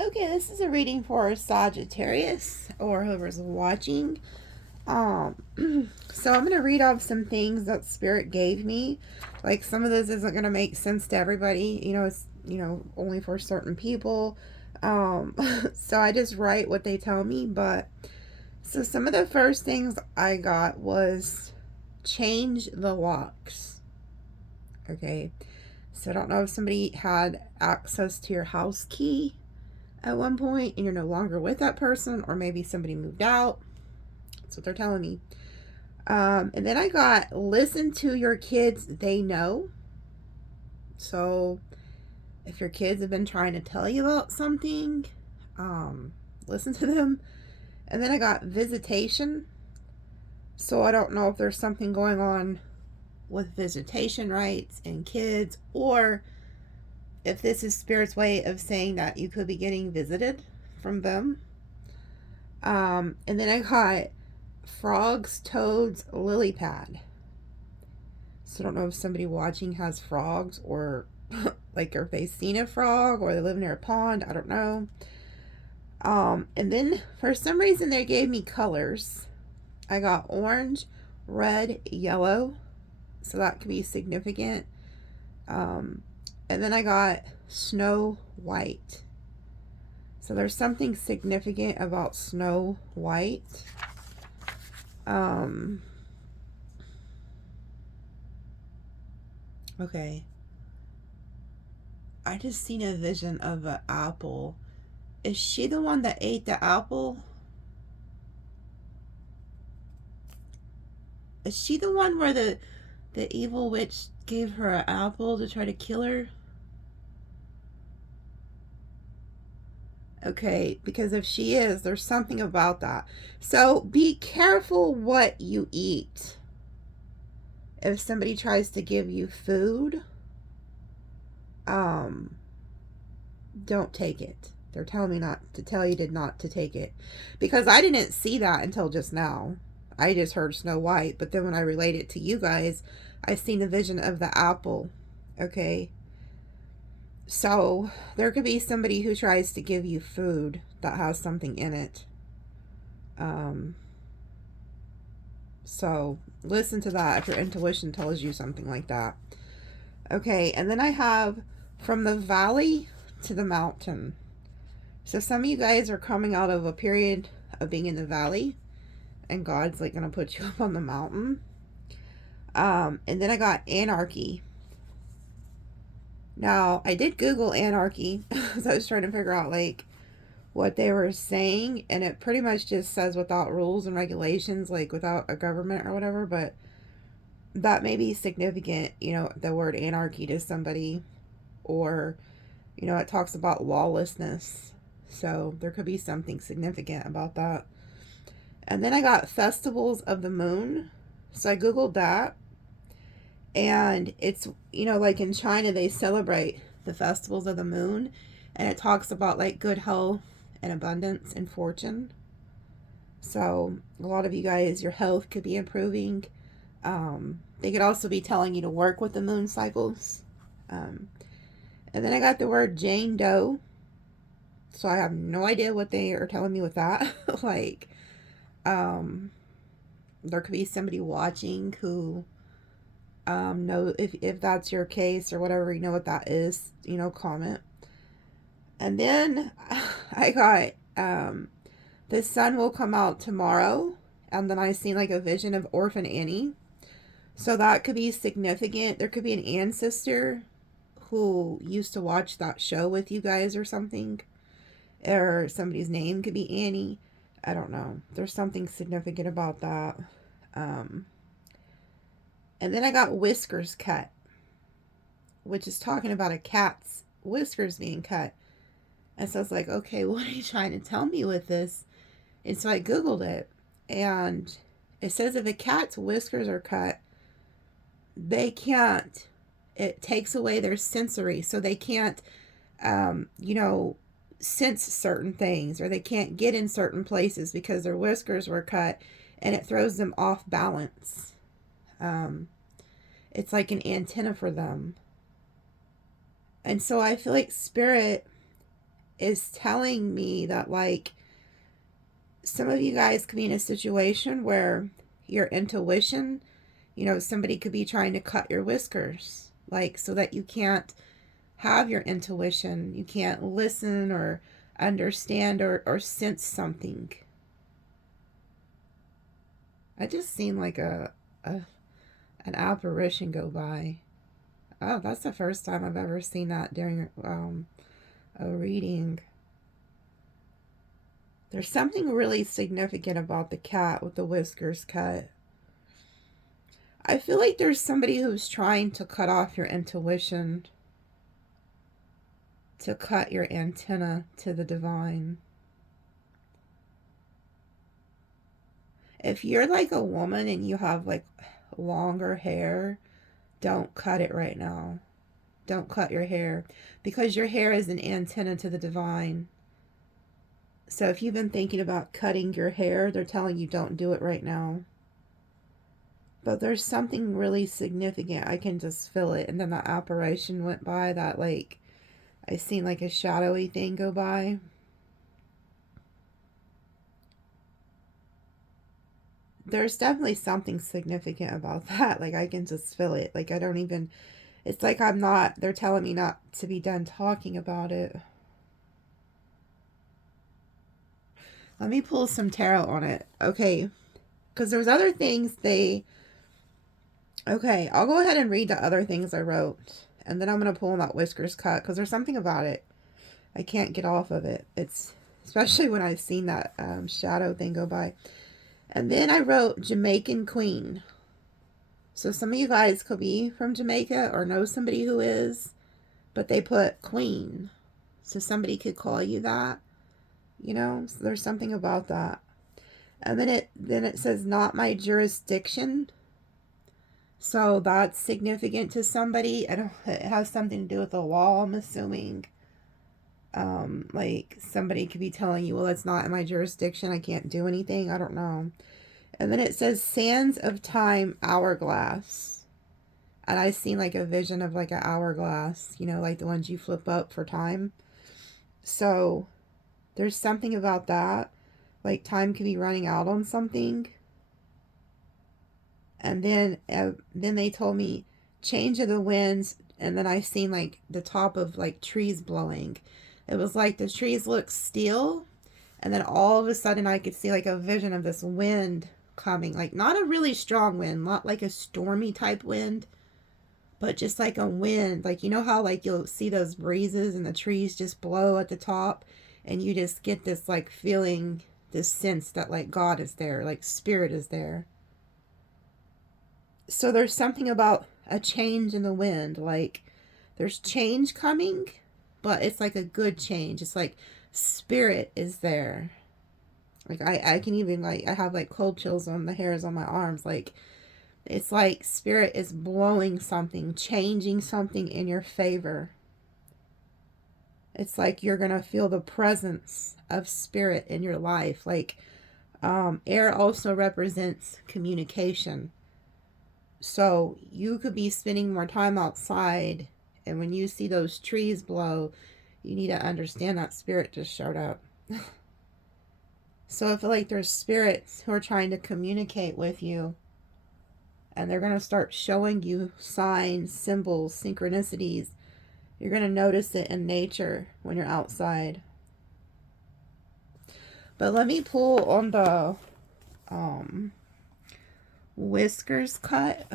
Okay, this is a reading for Sagittarius or whoever's watching. Um, so I'm gonna read off some things that Spirit gave me. Like some of this isn't gonna make sense to everybody. It's only for certain people. Um, so I just write what they tell me. But so some of the first things I got was change the locks. Okay, so I don't know if somebody had access to your house key at one point and you're no longer with that person, or maybe somebody moved out. That's what they're telling me. And then I got listen to your kids, they know. So if your kids have been trying to tell you about something, listen to them. And then I got visitation. So I don't know if there's something going on with visitation rights and kids, or if this is Spirit's way of saying that you could be getting visited from them. And then I got frogs, toads, lily pad. So I don't know if somebody watching has frogs, or like if they've seen a frog or they live near a pond. I don't know. And then for some reason they gave me colors. I got orange, red, yellow. So that could be significant. And then I got snow white. So there's something significant about snow white. Okay. I just seen a vision of an apple. Is she the one that ate the apple? Is she the one where the evil witch gave her an apple to try to kill her? Okay, because if she is, there's something about that. So be careful what you eat. If somebody tries to give you food, don't take it. They're telling me not to tell you not to take it. Because I didn't see that until just now. I just heard Snow White, but then when I relate it to you guys, I seen a vision of the apple. Okay. So there could be somebody who tries to give you food that has something in it. So listen to that if your intuition tells you something like that. Okay, and then I have from the valley to the mountain. So some of you guys are coming out of a period of being in the valley, and God's like gonna put you up on the mountain. And then I got anarchy. Now I did Google anarchy, so I was trying to figure out like what they were saying, and it pretty much just says without rules and regulations, like without a government or whatever. But that may be significant, the word anarchy to somebody, or it talks about lawlessness. So there could be something significant about that. And then I got festivals of the moon. So I Googled that. And it's, like in China, they celebrate the festivals of the moon. And it talks about like good health and abundance and fortune. So a lot of you guys, your health could be improving. They could also be telling you to work with the moon cycles. And then I got the word Jane Doe. So I have no idea what they are telling me with that. Like, there could be somebody watching who know if that's your case or whatever, what that is, comment. And then I got the sun will come out tomorrow, and then I seen like a vision of Orphan Annie. So that could be significant. There could be an ancestor who used to watch that show with you guys or something, or somebody's name could be Annie. I don't know. There's something significant about that. And then I got Whiskers Cut, which is talking about a cat's whiskers being cut. And so I was like, okay, what are you trying to tell me with this? And so I Googled it. And it says if a cat's whiskers are cut, it takes away their sensory. So they can't, sense certain things, or they can't get in certain places because their whiskers were cut, and it throws them off balance. It's like an antenna for them. And so I feel like Spirit is telling me that, like, some of you guys could be in a situation where your intuition, you know, somebody could be trying to cut your whiskers, like, so that you can't have your intuition. You can't listen or understand or sense something. I just seen like an apparition go by. Oh, that's the first time I've ever seen that during a reading. There's something really significant about the cat with the whiskers cut. I feel like there's somebody who's trying to cut off your intuition, to cut your antenna to the divine. If you're like a woman and you have like longer hair, don't cut it right now. Don't cut your hair, because your hair is an antenna to the divine. So if you've been thinking about cutting your hair, they're telling you don't do it right now. But there's something really significant. I can just feel it. And then the apparition went by, that like, I seen like a shadowy thing go by. There's definitely something significant about that. Like, I can just feel it. Like, I don't even, it's like I'm not, they're telling me not to be done talking about it. Let me pull some tarot on it. Okay. Because there's other things they, okay, I'll go ahead and read the other things I wrote. And then I'm going to pull on that whiskers cut, because there's something about it. I can't get off of it. It's, especially when I've seen that shadow thing go by. And then I wrote Jamaican Queen. So some of you guys could be from Jamaica or know somebody who is, but they put Queen. So somebody could call you that, you know? So there's something about that. And then it says not my jurisdiction. So that's significant to somebody. It has something to do with the law, I'm assuming. Like somebody could be telling you, well, it's not in my jurisdiction, I can't do anything. I don't know. And then it says sands of time hourglass. And I seen like a vision of like an hourglass, you know, like the ones you flip up for time. So there's something about that. Like time could be running out on something. And then they told me change of the winds. And then I seen like the top of like trees blowing. It was like the trees look still. And then all of a sudden I could see like a vision of this wind coming. Like not a really strong wind, not like a stormy type wind, but just like a wind. Like, you know how like you'll see those breezes and the trees just blow at the top, and you just get this like feeling, this sense that like God is there, like spirit is there. So there's something about a change in the wind. Like there's change coming, but it's like a good change. It's like spirit is there. Like I can even like, I have like cold chills on the hairs on my arms. Like it's like spirit is blowing something, changing something in your favor. It's like you're gonna feel the presence of spirit in your life. Like air also represents communication. So you could be spending more time outside, and when you see those trees blow, you need to understand that spirit just showed up. So I feel like there's spirits who are trying to communicate with you, and they're going to start showing you signs, symbols, synchronicities. You're going to notice it in nature when you're outside. But let me pull on the whiskers cut.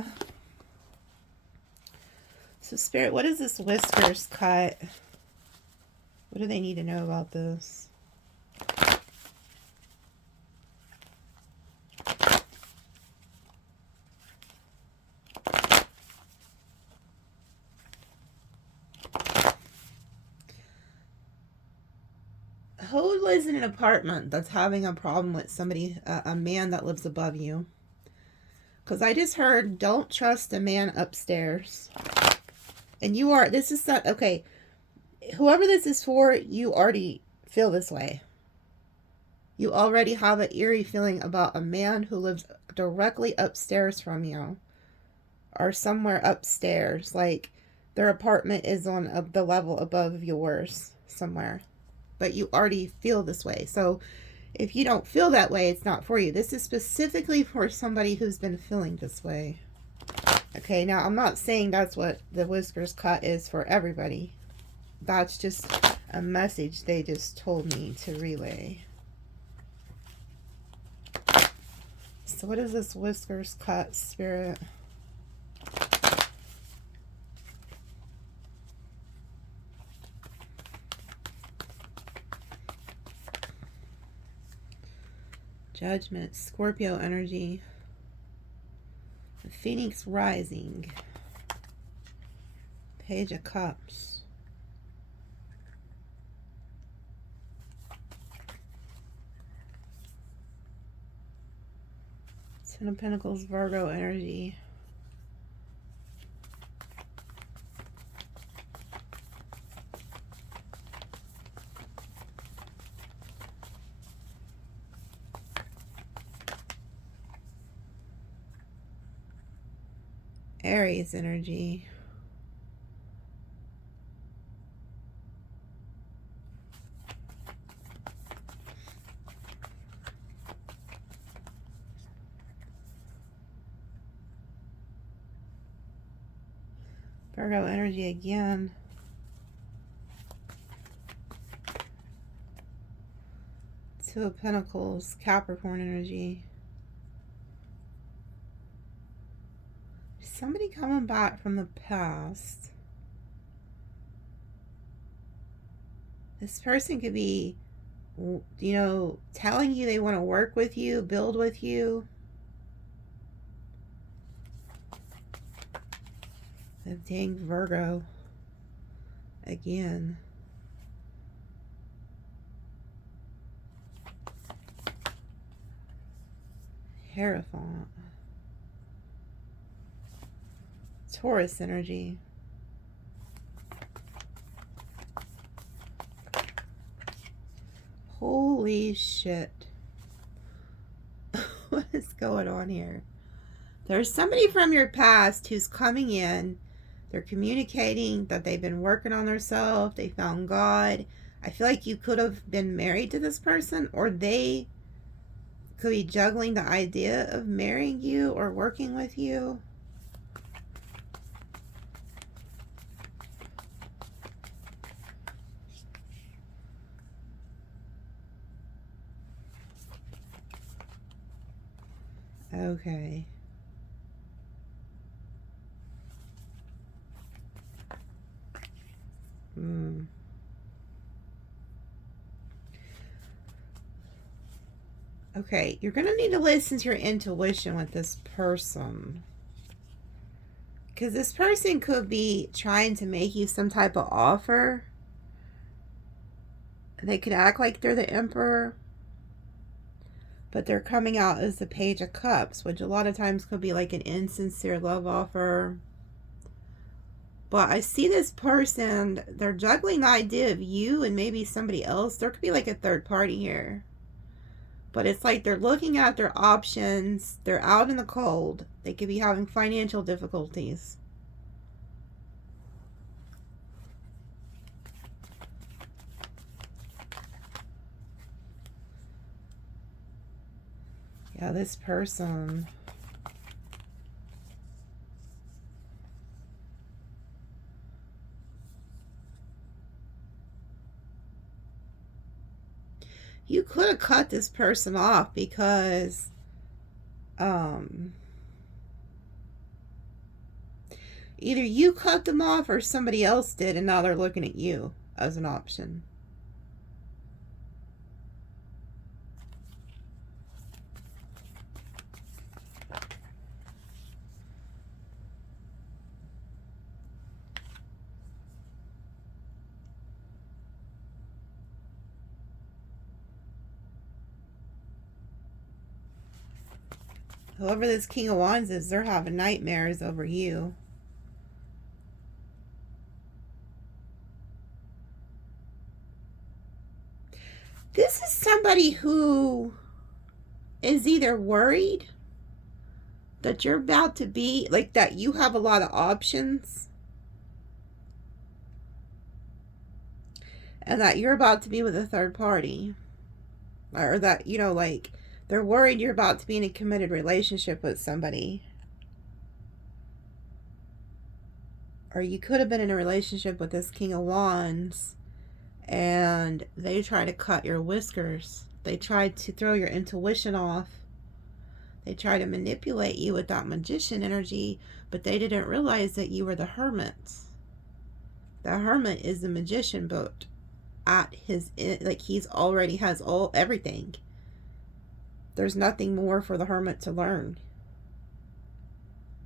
So spirit, what is this whiskers cut? What do they need to know about this? Who lives in an apartment that's having a problem with somebody, a man that lives above you? Because I just heard, don't trust a man upstairs. And you are, this is not, okay, whoever this is for, you already feel this way. You already have an eerie feeling about a man who lives directly upstairs from you. Or somewhere upstairs. Like, their apartment is on the level above yours somewhere. but you already feel this way. So if you don't feel that way, it's not for you. This is specifically for somebody who's been feeling this way. Okay, now I'm not saying that's what the Whiskers Cut is for everybody. That's just a message they just told me to relay. So what is this Whiskers Cut, Spirit? Judgment, Scorpio energy. The Phoenix rising. Page of Cups. Ten of Pentacles, Virgo energy. Aries energy. Virgo energy again. Two of Pentacles, Capricorn energy. Somebody coming back from the past. This person could be, you know, telling you they want to work with you, build with you. Oh, dang, Virgo. Again. Hierophant. Taurus energy. Holy shit. What is going on here? There's somebody from your past who's coming in. They're communicating that they've been working on themselves. They found God. I feel like you could have been married to this person, or they could be juggling the idea of marrying you or working with you. Okay. Okay, you're going to need to listen to your intuition with this person. Because this person could be trying to make you some type of offer. They could act like they're the Emperor, but they're coming out as the Page of Cups, which a lot of times could be like an insincere love offer. But I see this person, they're juggling the idea of you and maybe somebody else. There could be like a third party here. But it's like they're looking at their options. They're out in the cold. They could be having financial difficulties. Yeah, this person. You could have cut this person off because either you cut them off or somebody else did, and now they're looking at you as an option. Whoever this King of Wands is, they're having nightmares over you. This is somebody who is either worried that you're about to be, like that you have a lot of options. and that you're about to be with a third party, or that, you know, like, they're worried you're about to be in a committed relationship with somebody. Or you could have been in a relationship with this King of Wands, and they try to cut your whiskers. They tried to throw your intuition off. They try to manipulate you with that magician energy, but they didn't realize that you were the hermit. The hermit is the magician, but at his, like, he's already has everything. There's nothing more for the hermit to learn.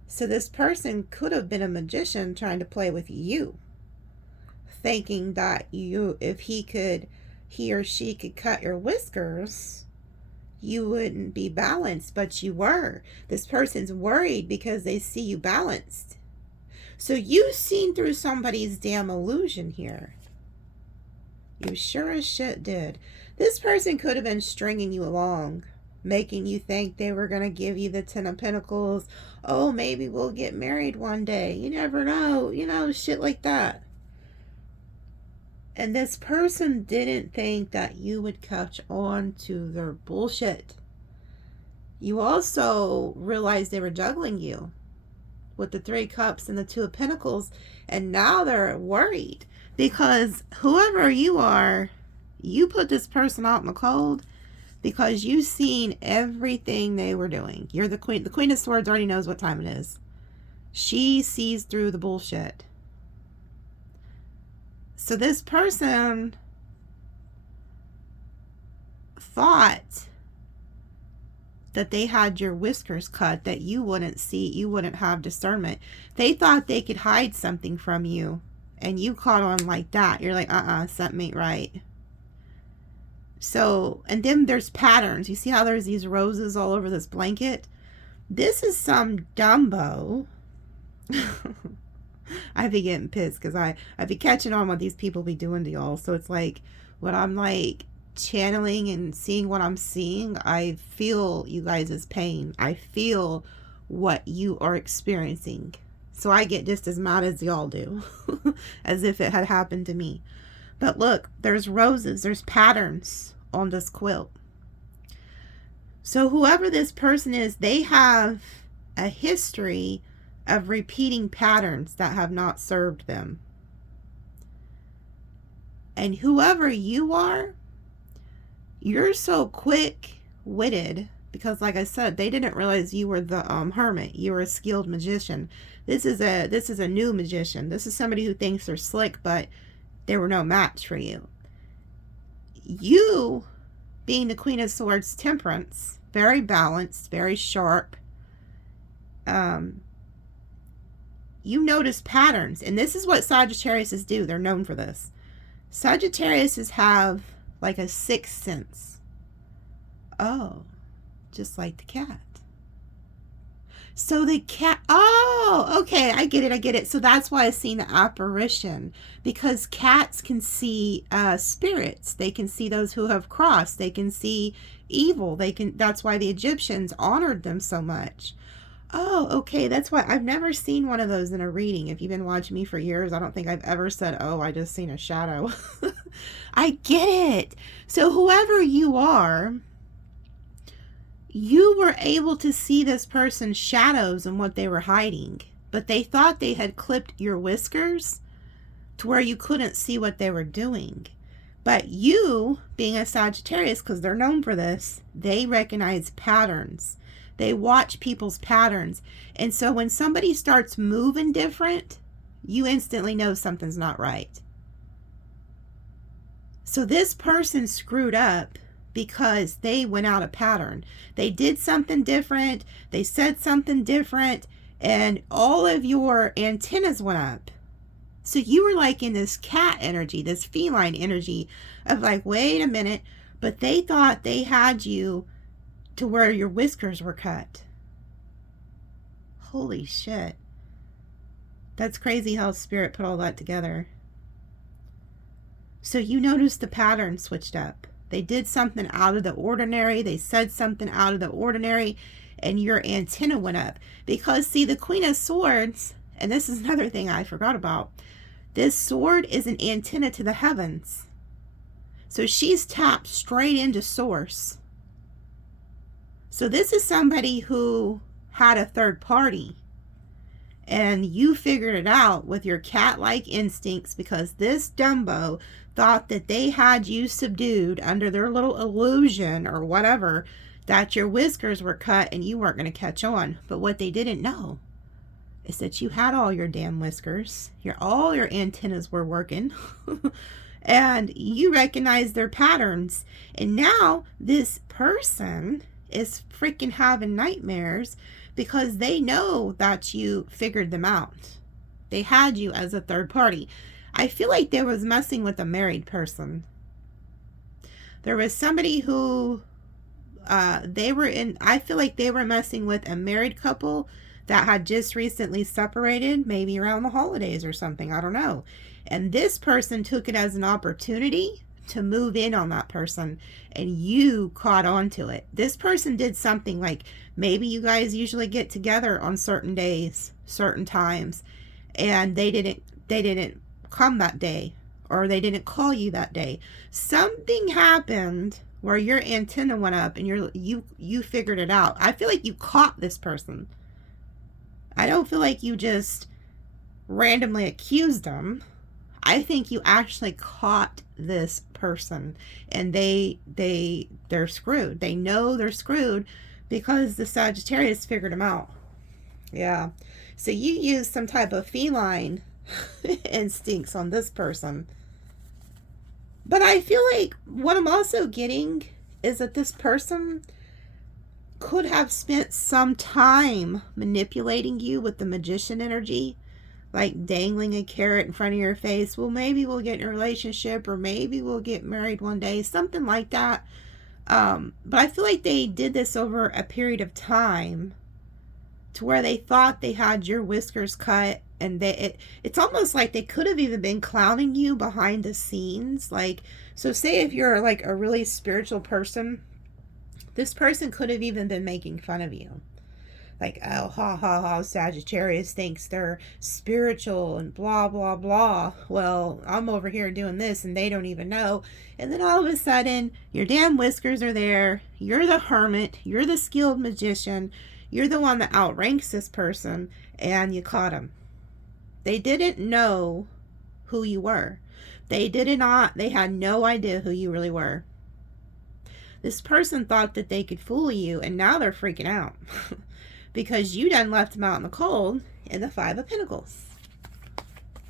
So this person could have been a magician trying to play with you, thinking that you, if he or she could cut your whiskers, you wouldn't be balanced, but you were. This person's worried because they see you balanced. So you've seen through somebody's damn illusion here. You sure as shit did. This person could have been stringing you along, making you think they were going to give you the 10 of Pentacles. Oh, maybe we'll get married one day. You never know. You know, shit like that. And this person didn't think that you would catch on to their bullshit. You also realized they were juggling you with the 3 cups and the 2 of Pentacles. And now they're worried because whoever you are, you put this person out in the cold because you've seen everything they were doing. You're the queen. The Queen of Swords already knows what time it is. She sees through the bullshit. So this person thought that they had your whiskers cut, that you wouldn't see, you wouldn't have discernment. They thought they could hide something from you, and you caught on like that. You're like, something ain't right. So, and then there's patterns. You see how there's these roses all over this blanket? This is some Dumbo. I be getting pissed because I be catching on what these people be doing to y'all. So it's like, when I'm like channeling and seeing what I'm seeing, I feel you guys' pain. I feel what you are experiencing. So I get just as mad as y'all do, as if it had happened to me. But look, there's roses, there's patterns on this quilt. So whoever this person is, they have a history of repeating patterns that have not served them. And whoever you are, you're so quick-witted because, like I said, they didn't realize you were the hermit. You were a skilled magician. This is a new magician. This is somebody who thinks they're slick, but they were no match for you. You, being the Queen of Swords, Temperance, very balanced, very sharp. You notice patterns, and this is what Sagittariuses do. They're known for this. Sagittariuses have like a sixth sense. Oh, just like the cat. So the cat, oh, okay, I get it. So that's why I've seen the apparition, because cats can see spirits. They can see those who have crossed. They can see evil. That's why the Egyptians honored them so much. Oh, okay, that's why I've never seen one of those in a reading. If you've been watching me for years, I don't think I've ever said, oh, I just seen a shadow. I get it. So whoever you are, you were able to see this person's shadows and what they were hiding, but they thought they had clipped your whiskers to where you couldn't see what they were doing. But you, being a Sagittarius, because they're known for this, they recognize patterns. They watch people's patterns. And so when somebody starts moving different, you instantly know something's not right. So this person screwed up because they went out of pattern. They did something different. They said something different. And all of your antennas went up. So you were like in this cat energy, this feline energy of like, wait a minute. But they thought they had you to where your whiskers were cut. Holy shit. That's crazy how Spirit put all that together. So you noticed the pattern switched up. They did something out of the ordinary. They said something out of the ordinary, and your antenna went up. Because see, the Queen of Swords, and this is another thing I forgot about, this sword is an antenna to the heavens. So she's tapped straight into source. So this is somebody who had a third party. And you figured it out with your cat-like instincts, because this Dumbo thought that they had you subdued under their little illusion or whatever, that your whiskers were cut and you weren't going to catch on. But what they didn't know is that you had all your damn whiskers. All your antennas were working. And you recognized their patterns. And now this person is freaking having nightmares because they know that you figured them out. They had you as a third party. I feel like they was messing with a married person. There was somebody who I feel like they were messing with a married couple that had just recently separated, maybe around the holidays or something, I don't know. And this person took it as an opportunity to move in on that person, and you caught on to it. This person did something like, maybe you guys usually get together on certain days, certain times, and they didn't come that day, or they didn't call you that day. Something happened where your antenna went up and you figured it out. I feel like you caught this person. I don't feel like you just randomly accused them. I think you actually caught this person, and they're screwed. They know they're screwed because the Sagittarius figured them out. Yeah. So you used some type of feline instincts on this person. But I feel like what I'm also getting is that this person could have spent some time manipulating you with the magician energy, like dangling a carrot in front of your face. Well, maybe we'll get in a relationship, or maybe we'll get married one day, something like that. But I feel like they did this over a period of time to where they thought they had your whiskers cut, and it's almost like they could have even been clowning you behind the scenes. Like, so say if you're like a really spiritual person, this person could have even been making fun of you. Like, oh, ha, ha, ha, Sagittarius thinks they're spiritual and blah, blah, blah. Well, I'm over here doing this and they don't even know. And then all of a sudden, your damn whiskers are there. You're the hermit. You're the skilled magician. You're the one that outranks this person, and you caught them. They didn't know who you were. They had no idea who you really were. This person thought that they could fool you, and now they're freaking out. Because you done left them out in the cold in the Five of Pentacles.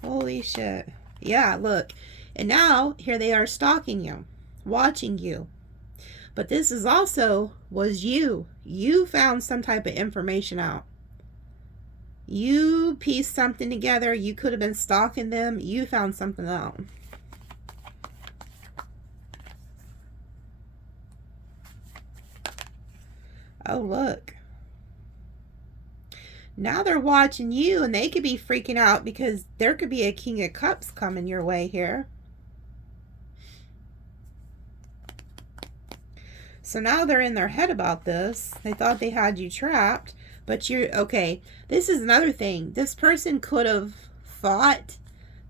Holy shit. Yeah, look. And now, here they are stalking you. Watching you. But this is also, was you. You found some type of information out. You pieced something together. You could have been stalking them. You found something out. Oh, look. Now they're watching you, and they could be freaking out because there could be a King of Cups coming your way here. So now they're in their head about this. They thought they had you trapped, but you're okay. This is another thing. This person could have thought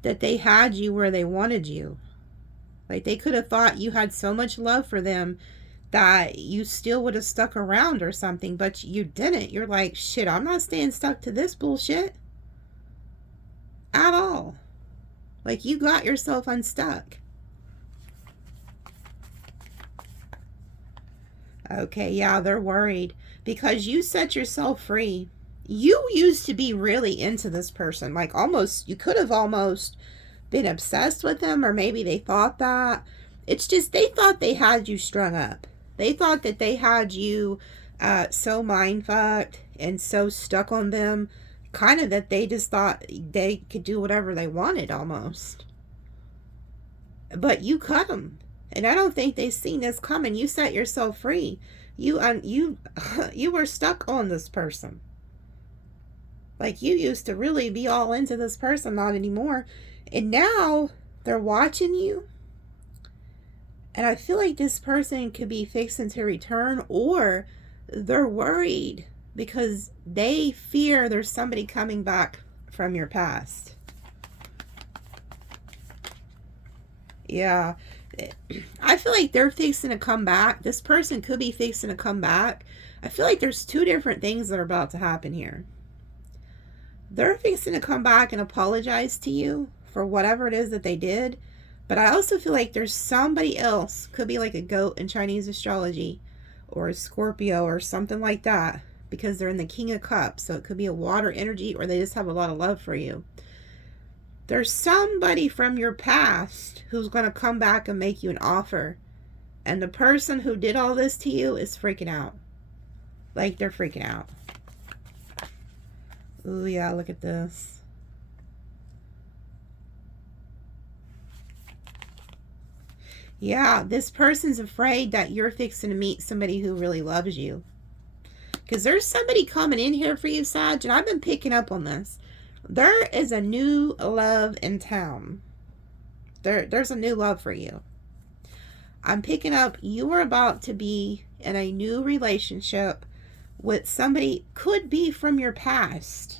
that they had you where they wanted you. Like, they could have thought you had so much love for them that you still would have stuck around or something, but you didn't. You're like, shit, I'm not staying stuck to this bullshit at all. Like, you got yourself unstuck. Okay, yeah, they're worried because you set yourself free. You used to be really into this person. Like, almost, you could have almost been obsessed with them, or maybe they thought that. It's just, they thought they had you strung up. They thought that they had you so mind-fucked and so stuck on them, kind of that they just thought they could do whatever they wanted almost. But you cut them. And I don't think they've seen this coming. You set yourself free. You were stuck on this person. Like, you used to really be all into this person, not anymore. And now they're watching you. And I feel like this person could be fixing to return, or they're worried because they fear there's somebody coming back from your past. Yeah. I feel like they're fixing to come back. This person could be fixing to come back. I feel like there's two different things that are about to happen here. They're fixing to come back and apologize to you for whatever it is that they did. But I also feel like there's somebody else, could be like a goat in Chinese astrology, or a Scorpio or something like that, because they're in the King of Cups. So it could be a water energy, or they just have a lot of love for you. There's somebody from your past who's going to come back and make you an offer. And the person who did all this to you is freaking out. Like, they're freaking out. Ooh, yeah, look at this. Yeah, this person's afraid that you're fixing to meet somebody who really loves you. Because there's somebody coming in here for you, Sag, and I've been picking up on this. There is a new love in town. There's a new love for you. I'm picking up you are about to be in a new relationship with somebody, could be from your past.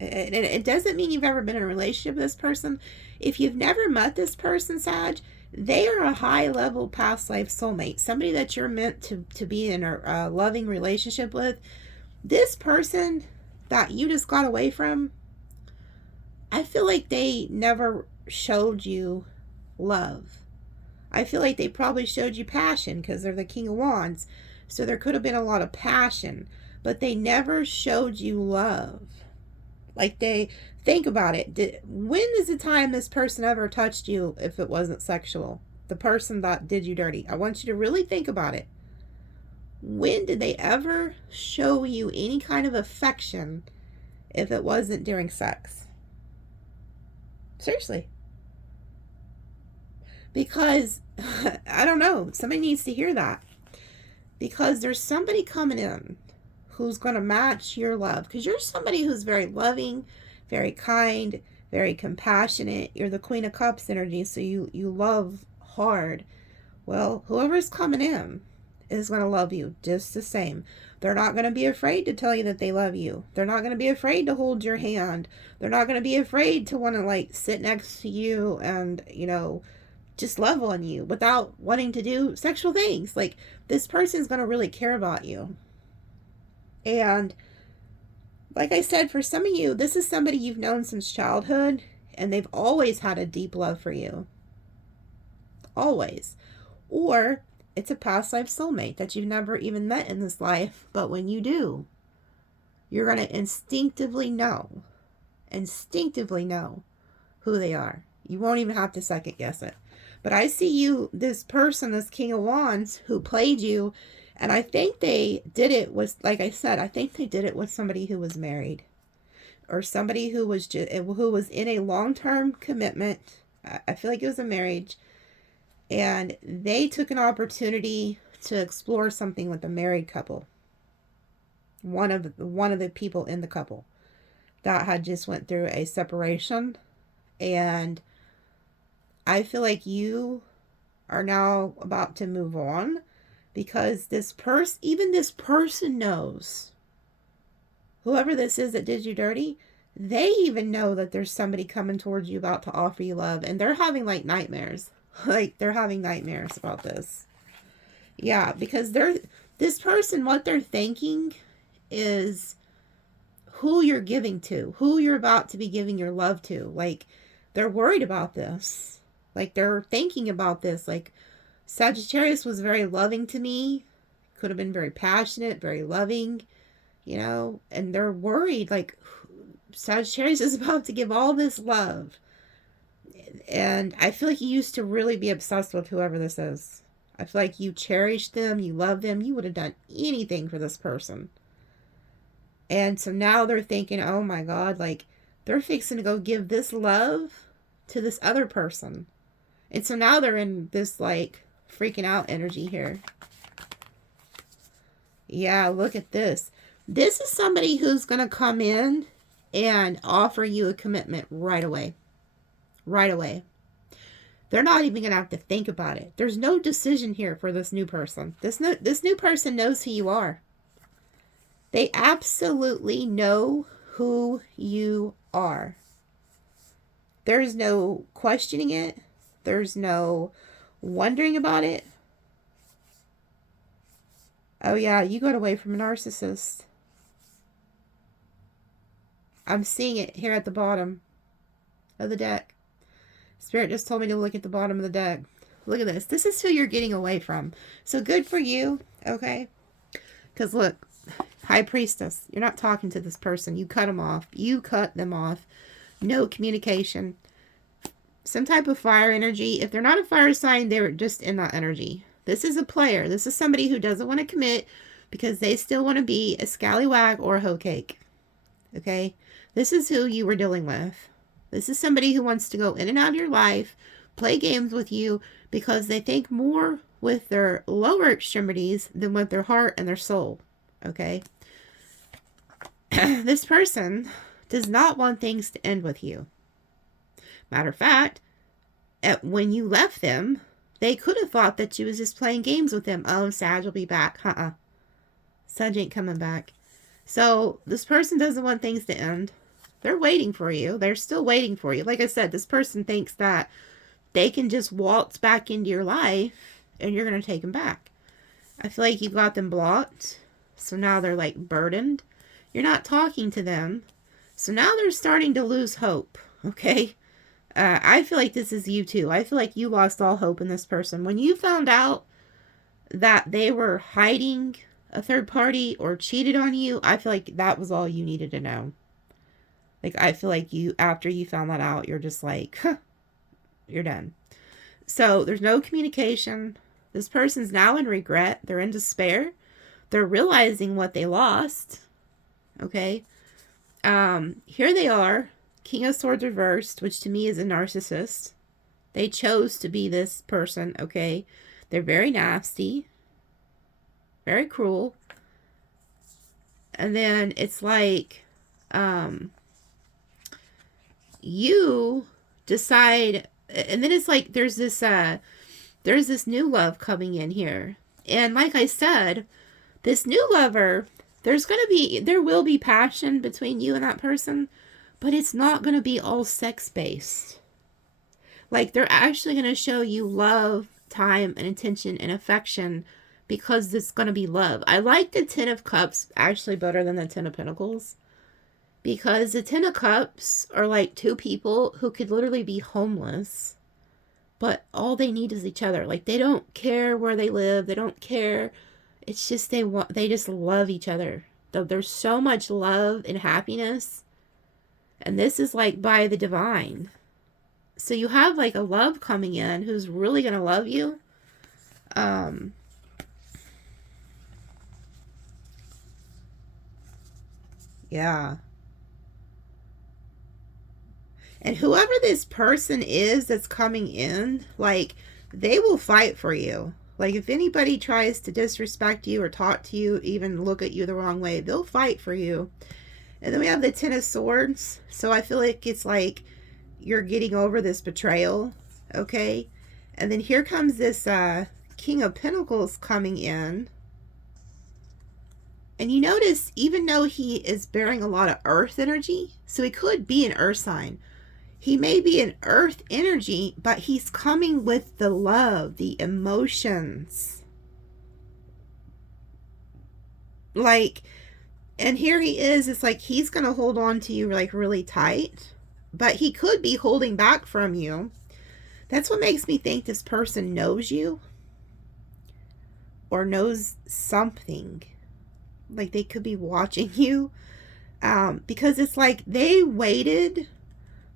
It doesn't mean you've ever been in a relationship with this person. If you've never met this person, Sag, they are a high-level past life soulmate. Somebody that you're meant to be in a loving relationship with. This person that you just got away from, I feel like they never showed you love. I feel like they probably showed you passion because they're the King of Wands. So there could have been a lot of passion, but they never showed you love. Like, they, think about it. When is the time this person ever touched you if it wasn't sexual? The person that did you dirty. I want you to really think about it. When did they ever show you any kind of affection if it wasn't during sex? Seriously. Because, I don't know, somebody needs to hear that. Because there's somebody coming in who's going to match your love. Because you're somebody who's very loving, very kind, very compassionate. You're the Queen of Cups energy, so you love hard. Well, whoever's coming in is going to love you just the same. They're not going to be afraid to tell you that they love you. They're not going to be afraid to hold your hand. They're not going to be afraid to want to, like, sit next to you and, you know, just love on you without wanting to do sexual things. Like, this person's going to really care about you. And like I said, for some of you, this is somebody you've known since childhood, and they've always had a deep love for you. Always. Or it's a past life soulmate that you've never even met in this life, but when you do, you're going to instinctively know who they are. You won't even have to second guess it. But I see you, this person, this King of Wands, who played you, and I think they did it with, like I said, I think they did it with somebody who was married, or somebody who was in a long-term commitment. I feel like it was a marriage, and they took an opportunity to explore something with a married couple. One of the people in the couple that had just went through a separation, and I feel like you are now about to move on, because this person knows, whoever this is that did you dirty, they even know that there's somebody coming towards you about to offer you love, and they're having like nightmares. Like, they're having nightmares about this. Yeah, because this person, what they're thinking is who you're giving to, who you're about to be giving your love to. Like, they're worried about this. Like, they're thinking about this. Like, Sagittarius was very loving to me. Could have been very passionate, very loving, you know. And they're worried, like, Sagittarius is about to give all this love. And I feel like you used to really be obsessed with whoever this is. I feel like you cherished them, you loved them, you would have done anything for this person. And so now they're thinking, oh my God, like, they're fixing to go give this love to this other person. And so now they're in this, like, freaking out energy here. Yeah, look at this. This is somebody who's going to come in and offer you a commitment right away. Right away. They're not even going to have to think about it. There's no decision here for this new person. This new person knows who you are. They absolutely know who you are. There's no questioning it. There's no wondering about it. Oh yeah, you got away from a narcissist. I'm seeing it here at the bottom of the deck. Spirit just told me to look at the bottom of the deck. Look at this. This is who you're getting away from. So good for you, okay? Because look, High Priestess, you're not talking to this person. You cut them off. You cut them off. No communication. Some type of fire energy. If they're not a fire sign, they're just in that energy. This is a player. This is somebody who doesn't want to commit because they still want to be a scallywag or a hoe cake. Okay? This is who you were dealing with. This is somebody who wants to go in and out of your life, play games with you because they think more with their lower extremities than with their heart and their soul. Okay? This person does not want things to end with you. Matter of fact, when you left them, they could have thought that you was just playing games with them. Oh, Sag will be back. Sag ain't coming back. So this person doesn't want things to end. They're waiting for you. They're still waiting for you. Like I said, this person thinks that they can just waltz back into your life and you're going to take them back. I feel like you got them blocked. So now they're like burdened. You're not talking to them. So now they're starting to lose hope. Okay? I feel like this is you too. I feel like you lost all hope in this person. When you found out that they were hiding a third party or cheated on you, I feel like that was all you needed to know. Like, I feel like you, after you found that out, you're just like, huh, you're done. So there's no communication. This person's now in regret. They're in despair. They're realizing what they lost. Okay. Here they are. King of Swords reversed, which to me is a narcissist. They chose to be this person. Okay. They're very nasty. Very cruel. And then it's like, you decide, and then it's like there's this new love coming in here. And like I said, this new lover, there will be passion between you and that person, but it's not going to be all sex based. Like, they're actually going to show you love, time, and attention and affection because it's going to be love. I like the Ten of Cups actually better than the Ten of Pentacles. Because the Ten of Cups are like two people who could literally be homeless. But all they need is each other. Like, they don't care where they live. They don't care. It's just they just love each other. There's so much love and happiness. And this is like by the divine. So you have like a love coming in who's really going to love you. Yeah. And whoever this person is that's coming in, like, they will fight for you. Like, if anybody tries to disrespect you or talk to you, even look at you the wrong way, they'll fight for you. And then we have the Ten of Swords. So I feel like it's like you're getting over this betrayal. Okay. And then here comes this King of Pentacles coming in. And you notice, even though he is bearing a lot of earth energy, so he could be an earth sign. He may be an earth energy, but he's coming with the love, the emotions. Like, and here he is, it's like he's going to hold on to you like really tight, but he could be holding back from you. That's what makes me think this person knows you or knows something. Like, they could be watching you, because it's like they waited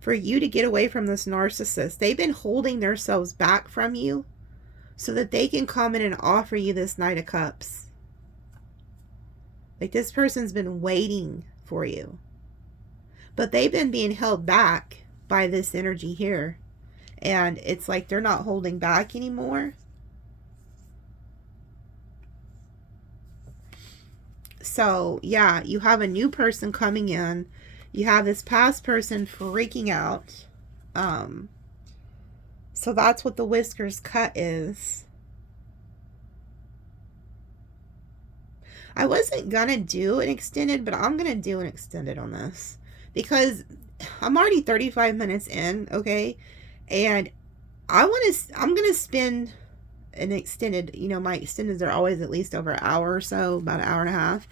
for you to get away from this narcissist. They've been holding themselves back from you so that they can come in and offer you this Knight of Cups. Like, this person's been waiting for you. But they've been being held back by this energy here. And it's like they're not holding back anymore. So, yeah, you have a new person coming in. You have this past person freaking out. So that's what the Whiskers Cut is. I wasn't going to do an extended, but I'm going to do an extended on this. Because I'm already 35 minutes in, okay? And I'm going to spend an extended, you know, my extendeds are always at least over an hour or so, about an hour and a half.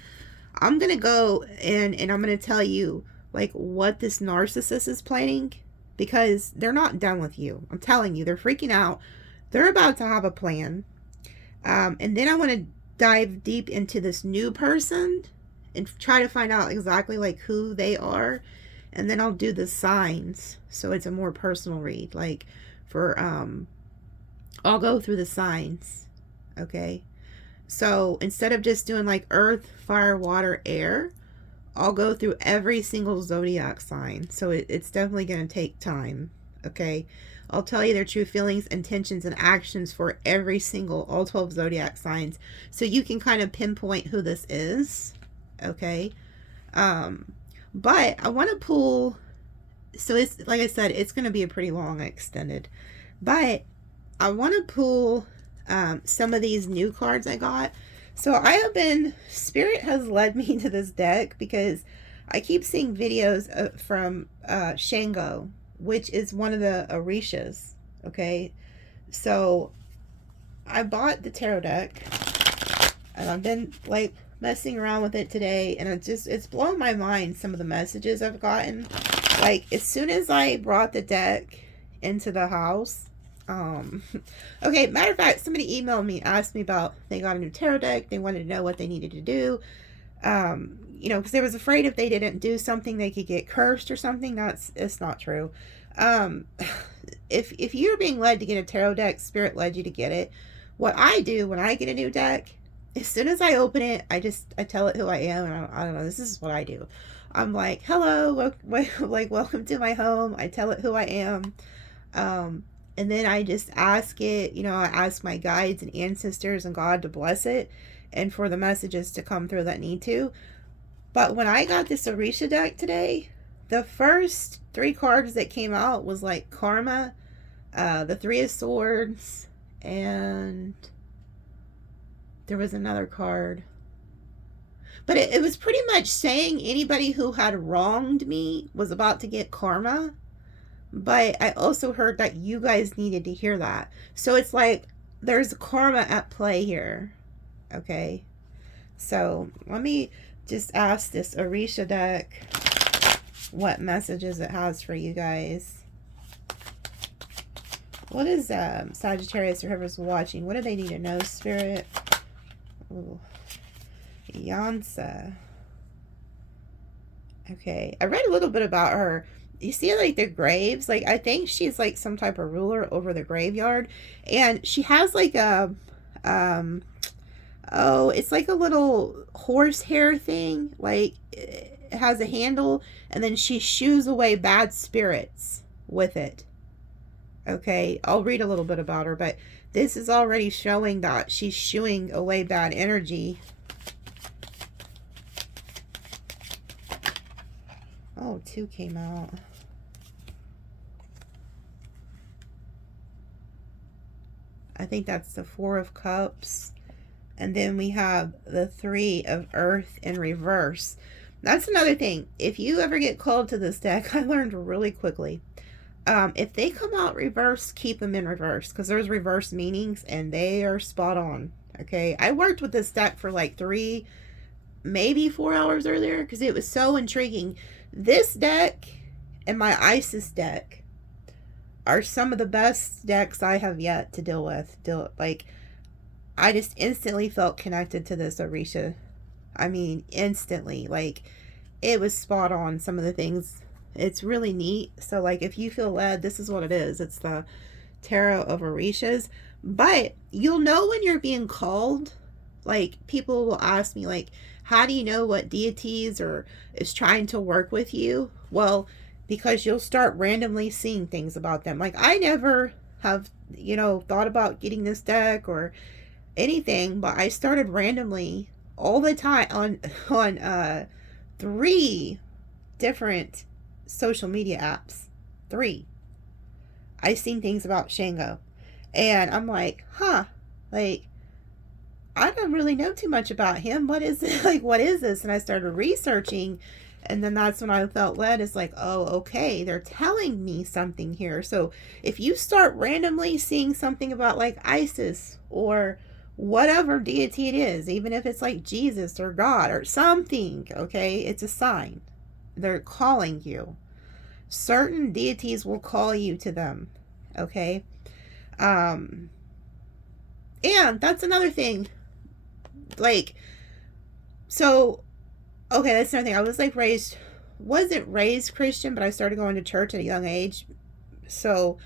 I'm going to go in and I'm going to tell you, like, what this narcissist is planning, because they're not done with you. I'm telling you, they're freaking out. They're about to have a plan. And then I want to dive deep into this new person and try to find out exactly, like, who they are. And then I'll do the signs, so it's a more personal read. Like, for, I'll go through the signs, okay? So instead of just doing like earth, fire, water, air, I'll go through every single zodiac sign. So it's definitely going to take time, okay? I'll tell you their true feelings, intentions, and actions for every single, all 12 zodiac signs, so you can kind of pinpoint who this is, okay? But I want to pull, so it's, like I said, it's going to be a pretty long extended, but I want to pull some of these new cards I got. So I have been, Spirit has led me to this deck because I keep seeing videos from Shango, which is one of the Orishas, okay? So I bought the tarot deck and I've been like messing around with it today, and it's blown my mind, some of the messages I've gotten. Like, as soon as I brought the deck into the house, okay, matter of fact, somebody emailed me, asked me about, they got a new tarot deck, they wanted to know what they needed to do, you know, because they was afraid if they didn't do something they could get cursed or something. It's not true. If you're being led to get a tarot deck, Spirit led you to get it. What I do when I get a new deck, as soon as I open it, I tell it who I am, and I don't know, this is what I do. I'm like, hello, like, welcome to my home. I tell it who I am, and then I just ask it, you know, I ask my guides and ancestors and God to bless it, and for the messages to come through that need to. But when I got this Orisha deck today, the first 3 cards that came out was like Karma, the 3 of Swords, and there was another card. But it was pretty much saying anybody who had wronged me was about to get karma. But I also heard that you guys needed to hear that. So it's like there's karma at play here. Okay. So let me just ask this Orisha deck what messages it has for you guys. What is Sagittarius or whoever's watching? What do they need to know, Spirit? Ooh. Yansa. Okay. I read a little bit about her. You see, like, the graves? Like, I think she's, like, some type of ruler over the graveyard. And she has, like, a, oh, it's like a little horsehair thing. Like, it has a handle. And then she shoos away bad spirits with it. Okay. I'll read a little bit about her. But this is already showing that she's shooing away bad energy. Oh, 2 came out. I think that's the 4 of Cups. And then we have the 3 of Earth in reverse. That's another thing. If you ever get called to this deck, I learned really quickly. If they come out reverse, keep them in reverse. Because there's reverse meanings and they are spot on. Okay. I worked with this deck for like 3, maybe 4 hours earlier. Because it was so intriguing. This deck and my Isis deck are some of the best decks I have yet to deal with. Like, I just instantly felt connected to this Orisha. I mean, instantly. Like, it was spot on, some of the things. It's really neat. So, like, if you feel led, this is what it is. It's the Tarot of Orishas. But you'll know when you're being called. Like, people will ask me, like, how do you know what deities is trying to work with you? Well, because you'll start randomly seeing things about them. Like, I never have, you know, thought about getting this deck or anything, but I started randomly all the time on 3 different social media apps. 3. I've seen things about Shango. And I'm like, huh, like, I don't really know too much about him. What is it? Like, what is this? And I started researching, And then that's when I felt led. It's like, oh, okay, they're telling me something here. So if you start randomly seeing something about like Isis or whatever deity it is, even if it's like Jesus or God or something, okay, it's a sign. They're calling you. Certain deities will call you to them, okay? And that's another thing. Like, so, okay, that's another thing. I was like wasn't raised Christian, but I started going to church at a young age. So,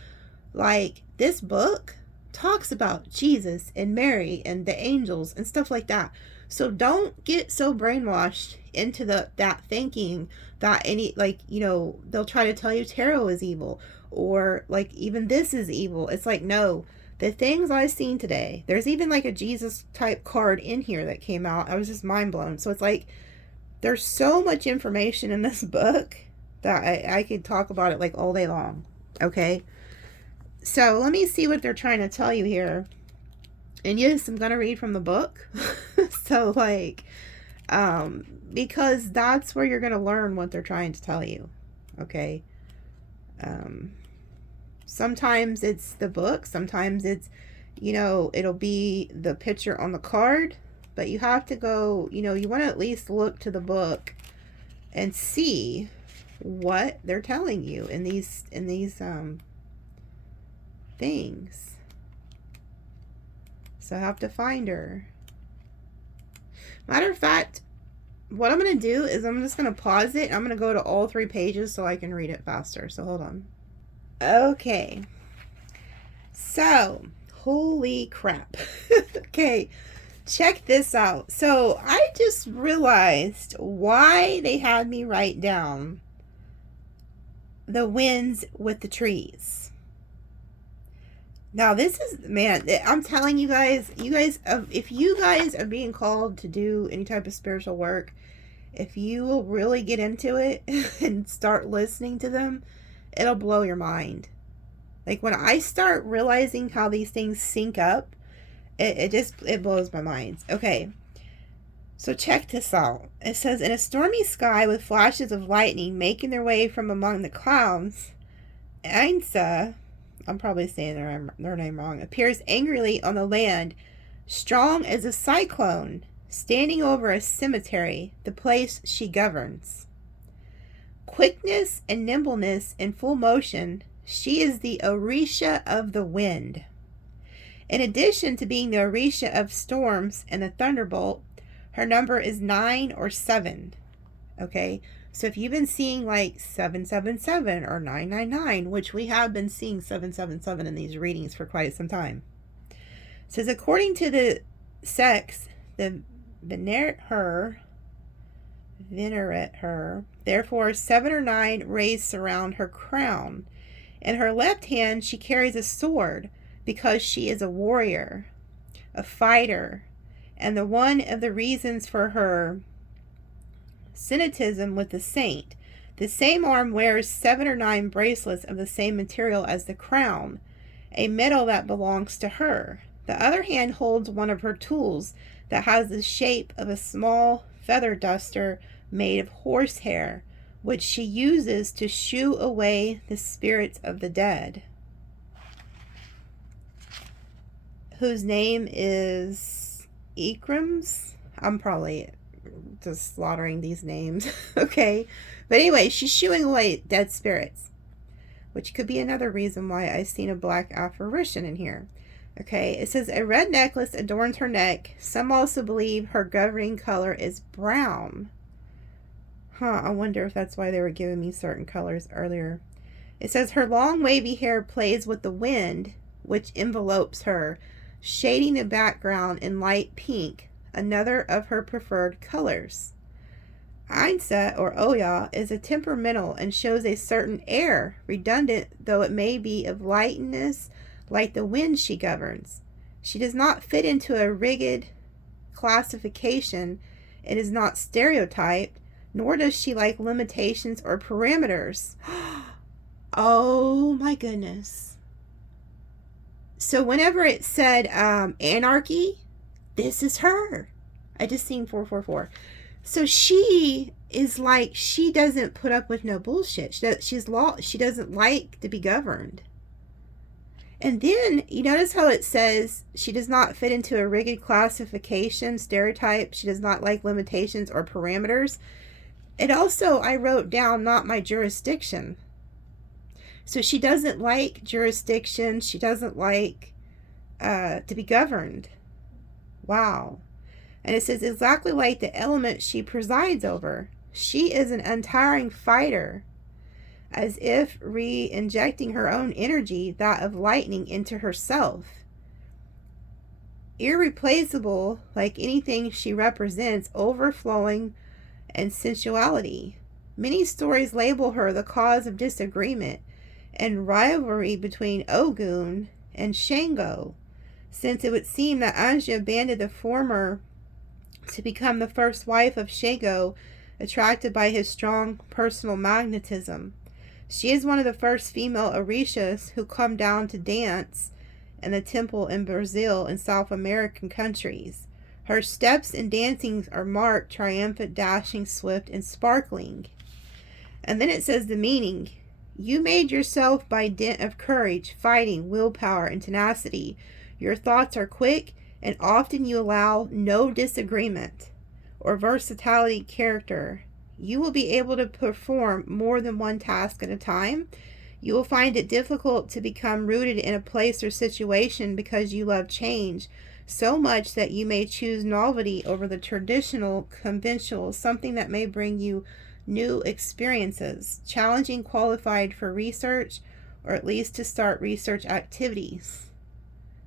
like, this book talks about Jesus and Mary and the angels and stuff like that. So don't get so brainwashed into that thinking that any, like, you know, they'll try to tell you tarot is evil or like even this is evil. It's like, no, the things I've seen today, there's even like a Jesus type card in here that came out. I was just mind blown. So it's like, there's so much information in this book that I could talk about it like all day long. Okay. So let me see what they're trying to tell you here. And yes, I'm going to read from the book. So like, because that's where you're going to learn what they're trying to tell you. Okay. Sometimes it's the book. Sometimes it's, you know, it'll be the picture on the card, but you have to go, you know, you want to at least look to the book and see what they're telling you in these things. So I have to find her. Matter of fact, what I'm going to do is I'm just going to pause it. I'm going to go to all 3 pages so I can read it faster. So hold on. Okay. So, holy crap. Okay. Check this out. So I just realized why they had me write down the winds with the trees. Now this is, man, I'm telling you guys, if you guys are being called to do any type of spiritual work, if you will really get into it and start listening to them, it'll blow your mind. Like when I start realizing how these things sync up, it blows my mind. Okay. So check this out. It says, in a stormy sky with flashes of lightning making their way from among the clouds, Yansa, I'm probably saying their name wrong, appears angrily on the land, strong as a cyclone, standing over a cemetery, the place she governs. Quickness and nimbleness in full motion, she is the Orisha of the wind. In addition to being the Orisha of storms and the thunderbolt, her number is 9 or 7. Okay, so if you've been seeing like 777 or 999, which we have been seeing 777 in these readings for quite some time, it says according to the sex, the venerate her, therefore 7 or 9 rays surround her crown. In her left hand she carries a sword, because she is a warrior, a fighter, and one of the reasons for her syncretism with the saint. The same arm wears 7 or 9 bracelets of the same material as the crown, a metal that belongs to her. The other hand holds one of her tools that has the shape of a small feather duster made of horsehair, which she uses to shoo away the spirits of the dead, whose name is Ikrims. I'm probably just slaughtering these names. Okay. But anyway, she's shooing away dead spirits, which could be another reason why I've seen a black apparition in here. Okay. It says a red necklace adorns her neck. Some also believe her governing color is brown. I wonder if that's why they were giving me certain colors earlier. It says her long wavy hair plays with the wind, which envelopes her, shading the background in light pink, another of her preferred colors. Yansa, or Oya, is a temperamental and shows a certain air, redundant though it may be, of lightness like the wind she governs. She does not fit into a rigid classification. It is not stereotyped, nor does she like limitations or parameters. Oh my goodness. So whenever it said anarchy, this is her. I just seen 444. So she is like, she doesn't put up with no bullshit. She doesn't like to be governed. And then you notice how it says she does not fit into a rigid classification, stereotype. She does not like limitations or parameters. It also, I wrote down, not my jurisdiction. So she doesn't like jurisdiction. She doesn't like to be governed. Wow. And it says exactly like the element she presides over. She is an untiring fighter, as if re-injecting her own energy, that of lightning, into herself. Irreplaceable, like anything she represents, overflowing and sensuality. Many stories label her the cause of disagreement and rivalry between Ogun and Shango, since it would seem that Anja abandoned the former to become the first wife of Shango, attracted by his strong personal magnetism. She is one of the first female Orishas who come down to dance in the temple in Brazil and South American countries. Her steps and dancings are marked, triumphant, dashing, swift, and sparkling. And then it says the meaning. You made yourself by dint of courage, fighting, willpower, and tenacity. Your thoughts are quick, and often you allow no disagreement or versatility character. You will be able to perform more than one task at a time. You will find it difficult to become rooted in a place or situation because you love change so much that you may choose novelty over the traditional, conventional, something that may bring you new experiences, challenging, qualified for research, or at least to start research activities.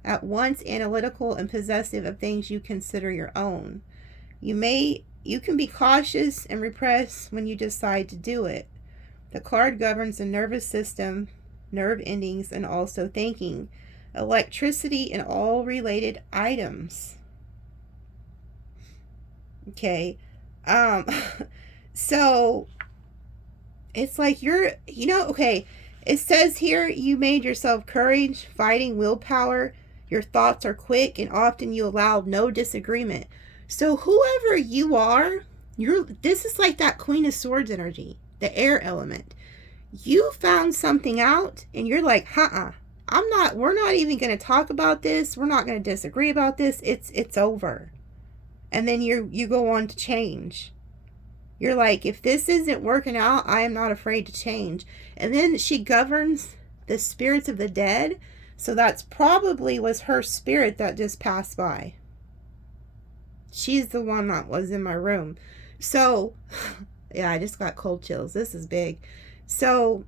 At once analytical and possessive of things you consider your own. You can be cautious and repress when you decide to do it. The card governs the nervous system, nerve endings, and also thinking, electricity, and all related items. Okay. So it's like okay, it says here you made yourself courage, fighting, willpower. Your thoughts are quick, and often you allow no disagreement. So whoever you are, this is like that Queen of Swords energy, the air element. You found something out, and you're like, we're not even going to talk about this. We're not going to disagree about this. It's over. And then you go on to change. You're like, if this isn't working out, I am not afraid to change. And then she governs the spirits of the dead. So that's probably was her spirit that just passed by. She's the one that was in my room. So, yeah, I just got cold chills. This is big. So,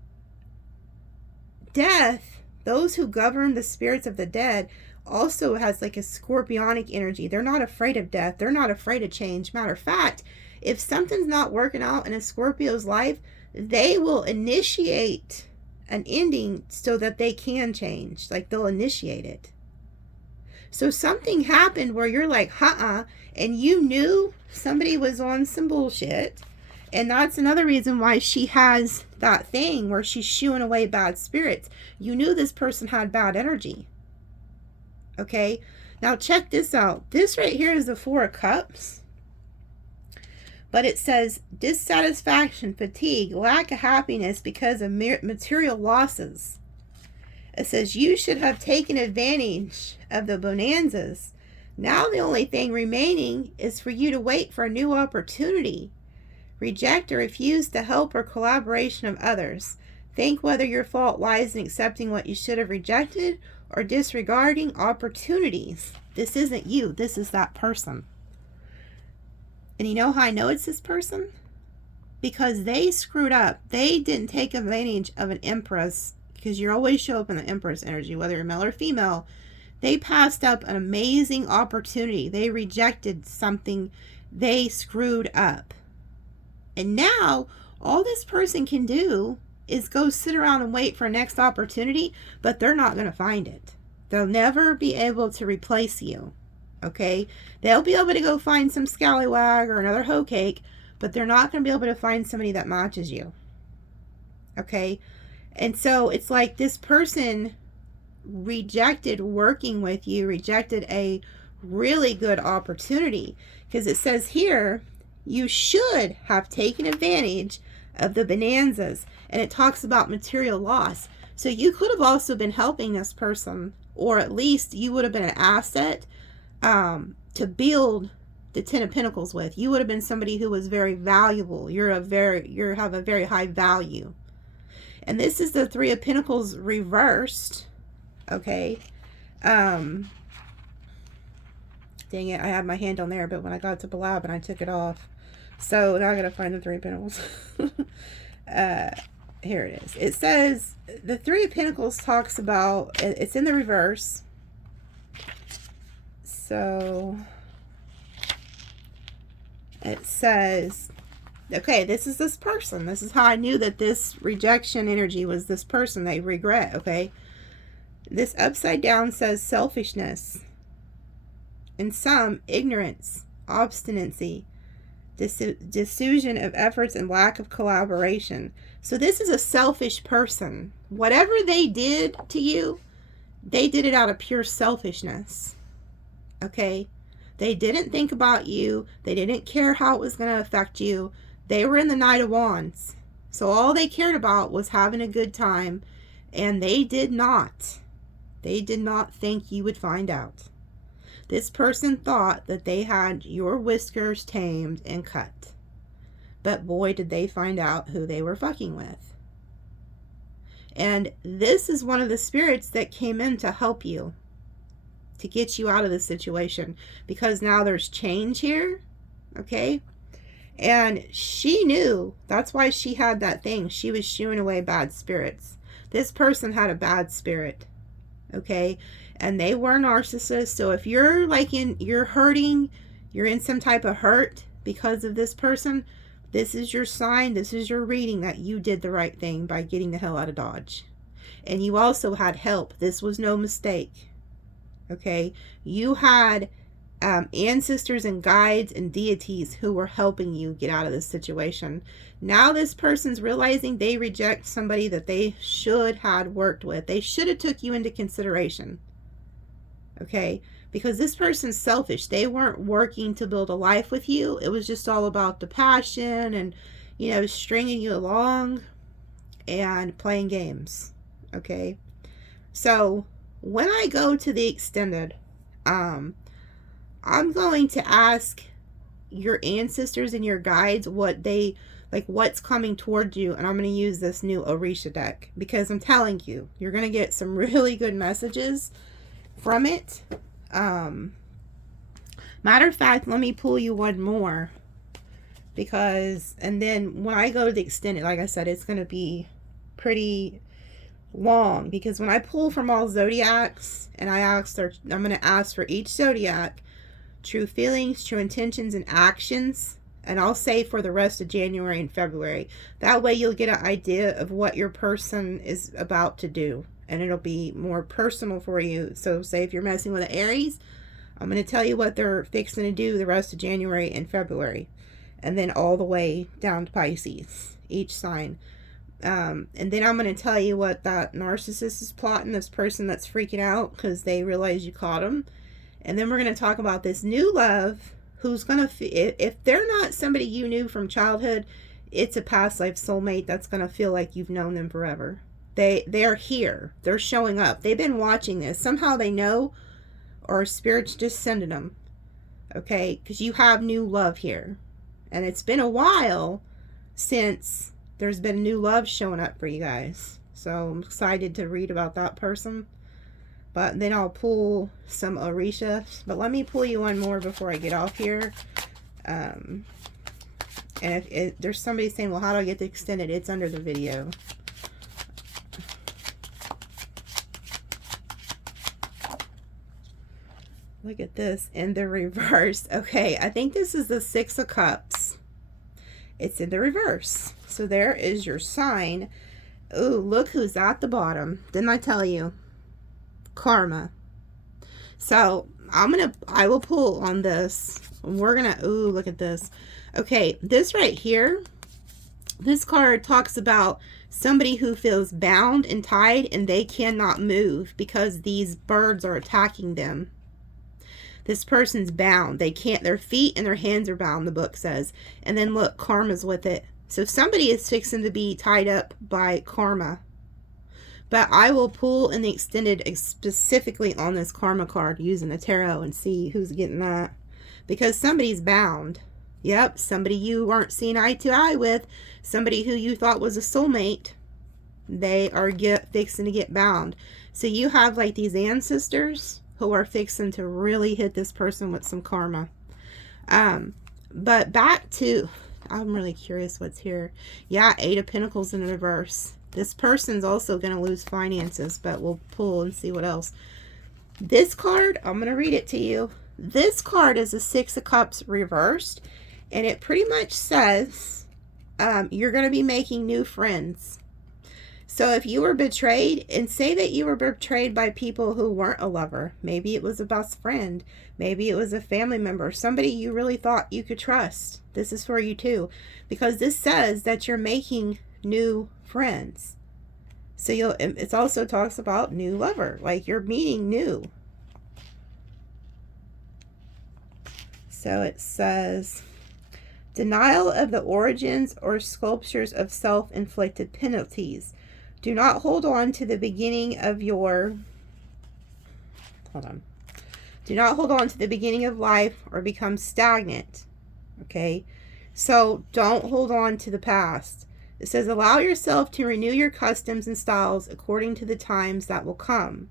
death, those who govern the spirits of the dead, also has like a scorpionic energy. They're not afraid of death. They're not afraid of change. Matter of fact, if something's not working out in a Scorpio's life, they will initiate an ending so that they can change. Like, they'll initiate it. So something happened where you're like, and you knew somebody was on some bullshit. And that's another reason why she has that thing where she's shooing away bad spirits. You knew this person had bad energy. Okay? Now check this out. This right here is the Four of Cups. But it says dissatisfaction, fatigue, lack of happiness because of material losses. It says you should have taken advantage of the bonanzas. Now the only thing remaining is for you to wait for a new opportunity. Reject or refuse the help or collaboration of others. Think whether your fault lies in accepting what you should have rejected or disregarding opportunities. This isn't you. This is that person. And you know how I know it's this person? Because they screwed up. They didn't take advantage of an Empress, because you always show up in the Empress energy, whether you're male or female. They passed up an amazing opportunity. They rejected something. They screwed up. And now, all this person can do is go sit around and wait for a next opportunity, but they're not going to find it. They'll never be able to replace you. Okay? They'll be able to go find some scallywag or another hoe cake, but they're not going to be able to find somebody that matches you. Okay? And so it's like this person rejected working with you, rejected a really good opportunity. Because it says here, You should have taken advantage of the bonanzas. And it talks about material loss. So you could have also been helping this person, or at least you would have been an asset to build the Ten of Pentacles with. You would have been somebody who was very valuable. You have a very high value. And this is the Three of Pentacles reversed. Okay. Dang it, I had my hand on there, but when I got to Blab and I took it off. So now I gotta find the Three of Pentacles. Here it is. It says, the Three of Pentacles talks about, it's in the reverse. So, it says, okay, this is this person. This is how I knew that this rejection energy was this person they regret, okay? This upside down says selfishness. In some, ignorance, obstinacy, diffusion of efforts, and lack of collaboration. So this is a selfish person. Whatever they did to you, they did it out of pure selfishness. Okay? They didn't think about you. They didn't care how it was going to affect you. They were in the Knight of Wands. So all they cared about was having a good time. And they did not. They did not think you would find out. This person thought that they had your whiskers tamed and cut. But boy, did they find out who they were fucking with. And this is one of the spirits that came in to help you. To get you out of this situation. Because now there's change here. Okay? And she knew. That's why she had that thing. She was shooing away bad spirits. This person had a bad spirit. Okay? And they were narcissists. So if you're like you're hurting, you're in some type of hurt because of this person, this is your sign, this is your reading that you did the right thing by getting the hell out of Dodge. And you also had help. This was no mistake. Okay? You had ancestors and guides and deities who were helping you get out of this situation. Now this person's realizing they reject somebody that they should have worked with. They should have took you into consideration. Okay, because this person's selfish. They weren't working to build a life with you. It was just all about the passion and, you know, stringing you along and playing games. Okay, so when I go to the extended, I'm going to ask your ancestors and your guides what they, like what's coming towards you. And I'm going to use this new Orisha deck because I'm telling you, you're going to get some really good messages from it. Matter of fact, let me pull you one more, because and then when I go to the extended, like I said, it's going to be pretty long, because when I pull from all zodiacs and I'm going to ask for each zodiac true feelings, true intentions, and actions, and I'll say for the rest of January and February. That way you'll get an idea of what your person is about to do. And it'll be more personal for you. So say if you're messing with an Aries, I'm going to tell you what they're fixing to do the rest of January and February. And then all the way down to Pisces, each sign. And then I'm going to tell you what that narcissist is plotting, this person that's freaking out because they realize you caught them. And then we're going to talk about this new love who's going to, if they're not somebody you knew from childhood, it's a past life soulmate that's going to feel like you've known them forever. They're here. They're showing up. They've been watching this. Somehow they know, or Spirit's just sending them. Okay? Because you have new love here. And it's been a while since there's been new love showing up for you guys. So I'm excited to read about that person. But then I'll pull some Orisha. But let me pull you one more before I get off here. And if there's somebody saying, well, how do I get the extended? It's under the video. Look at this in the reverse. Okay, I think this is the Six of Cups. It's in the reverse. So there is your sign. Ooh, look who's at the bottom. Didn't I tell you? Karma. So I will pull on this. We're gonna, ooh, look at this. Okay, this right here, this card talks about somebody who feels bound and tied and they cannot move because these birds are attacking them. This person's bound. They can't, their feet and their hands are bound, the book says. And then look, karma's with it. So somebody is fixing to be tied up by karma. But I will pull in the extended specifically on this karma card using the tarot and see who's getting that. Because somebody's bound. Yep, somebody you weren't seeing eye to eye with. Somebody who you thought was a soulmate. They are fixing to get bound. So you have like these ancestors who are fixing to really hit this person with some karma. But back to, I'm really curious what's here. Yeah, 8 of Pentacles in reverse. This person's also going to lose finances, but we'll pull and see what else. This card, I'm going to read it to you. This card is a 6 of Cups reversed, and it pretty much says you're going to be making new friends. So if you were betrayed, and say that you were betrayed by people who weren't a lover, maybe it was a best friend, maybe it was a family member, somebody you really thought you could trust. This is for you too, because this says that you're making new friends. So it also talks about new lover, like you're meeting new. So it says, denial of the origins or sculptures of self-inflicted penalties. Do not hold on to the beginning of your, do not hold on to the beginning of life or become stagnant. Okay. So don't hold on to the past. It says, allow yourself to renew your customs and styles according to the times that will come.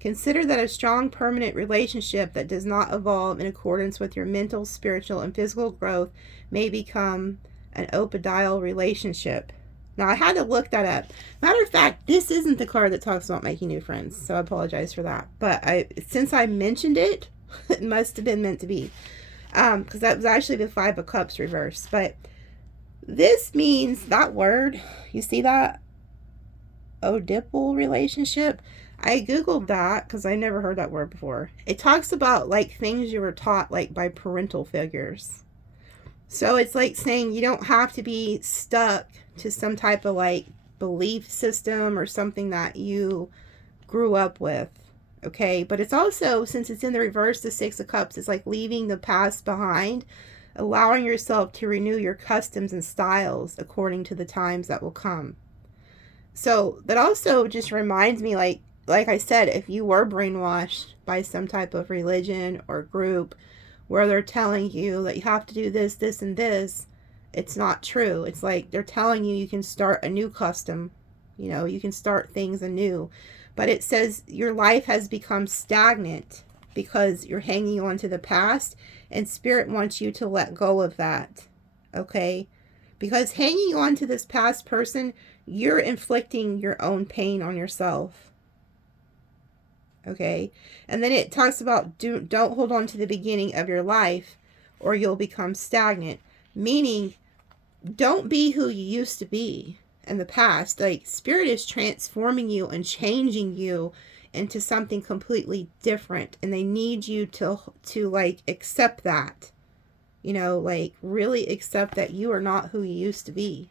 Consider that a strong permanent relationship that does not evolve in accordance with your mental, spiritual, and physical growth may become an opodial relationship. Now, I had to look that up. Matter of fact, this isn't the card that talks about making new friends, so I apologize for that. But since I mentioned it, it must have been meant to be. Because that was actually the 5 of Cups reversed. But this means, that word, you see that? Oedipal relationship. I googled that because I never heard that word before. It talks about like things you were taught like by parental figures. So it's like saying you don't have to be stuck to some type of like belief system or something that you grew up with. Okay, but it's also, since it's in the reverse, the 6 of Cups, it's like leaving the past behind, allowing yourself to renew your customs and styles according to the times that will come. So that also just reminds me, like I said, if you were brainwashed by some type of religion or group where they're telling you that you have to do this, this, and this, it's not true. It's like they're telling you you can start a new custom. You know, you can start things anew. But it says your life has become stagnant because you're hanging on to the past, and Spirit wants you to let go of that. Okay? Because hanging on to this past person, you're inflicting your own pain on yourself. Okay? And then it talks about don't hold on to the beginning of your life or you'll become stagnant. Meaning, don't be who you used to be in the past. Like, Spirit is transforming you and changing you into something completely different. And they need you to like, accept that. You know, like, really accept that you are not who you used to be.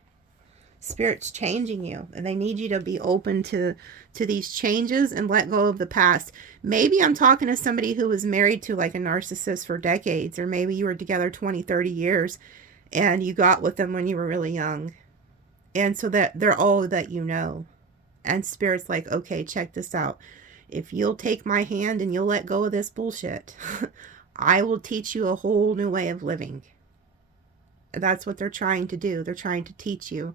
Spirit's changing you, and they need you to be open to these changes and let go of the past. Maybe I'm talking to somebody who was married to like a narcissist for decades, or maybe you were together 20, 30 years and you got with them when you were really young. And so that they're all that you know. And Spirit's like, okay, check this out. If you'll take my hand and you'll let go of this bullshit, I will teach you a whole new way of living. That's what they're trying to do. They're trying to teach you.